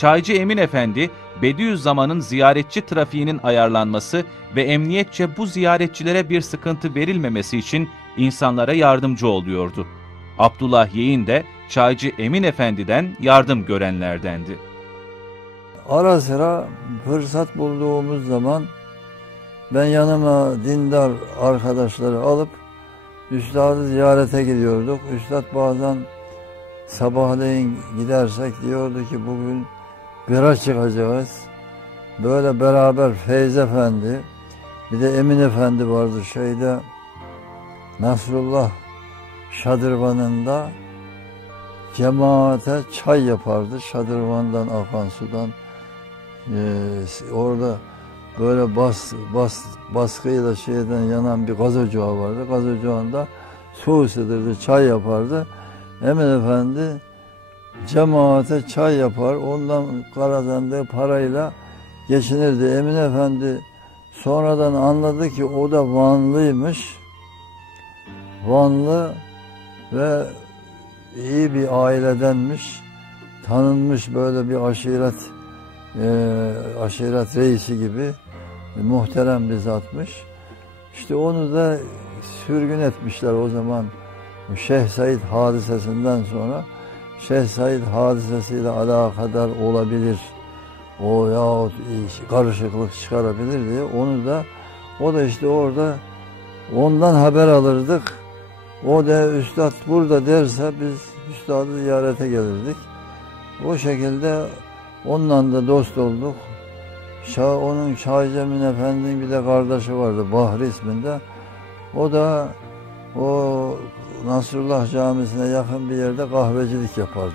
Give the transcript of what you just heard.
Çaycı Emin Efendi, Bediüzzaman'ın ziyaretçi trafiğinin ayarlanması ve emniyetçe bu ziyaretçilere bir sıkıntı verilmemesi için insanlara yardımcı oluyordu. Abdullah Yeğin de Çaycı Emin Efendi'den yardım görenlerdendi. Ara sıra fırsat bulduğumuz zaman ben yanıma dindar arkadaşları alıp Üstad'ı ziyarete gidiyorduk. Üstad bazen sabahleyin gidersek diyordu ki bugün bira çıkacağız. Böyle beraber Feyz Efendi, bir de Emin Efendi vardı şeyde Nasrullah şadırvanında cemaate çay yapardı. Şadırvandan akan sudan ee, orada böyle bas, bas, baskıyla şeyden yanan bir gaz ocağı vardı. Gaz ocağında su ısıtırdı, çay yapardı. Emin Efendi cemaate çay yapar. Ondan kazandığı parayla geçinirdi. Emin Efendi sonradan anladı ki o da Vanlıymış. Vanlı ve iyi bir ailedenmiş. Tanınmış böyle bir aşiret e, aşiret reisi gibi e, muhterem bir zatmış. İşte onu da sürgün etmişler o zaman Şeyh Said hadisesinden sonra Şeyh Said hadisesiyle alakadar olabilir o yahut karışıklık çıkarabilir diye onu da o da işte orada ondan haber alırdık. O da üstad burada derse biz üstadı ziyarete gelirdik. O şekilde onunla da dost olduk. Şah, onun Şah Efendi'nin bir de kardeşi vardı Bahri isminde. O da o Nasrullah Camisi'ne yakın bir yerde kahvecilik yapardı.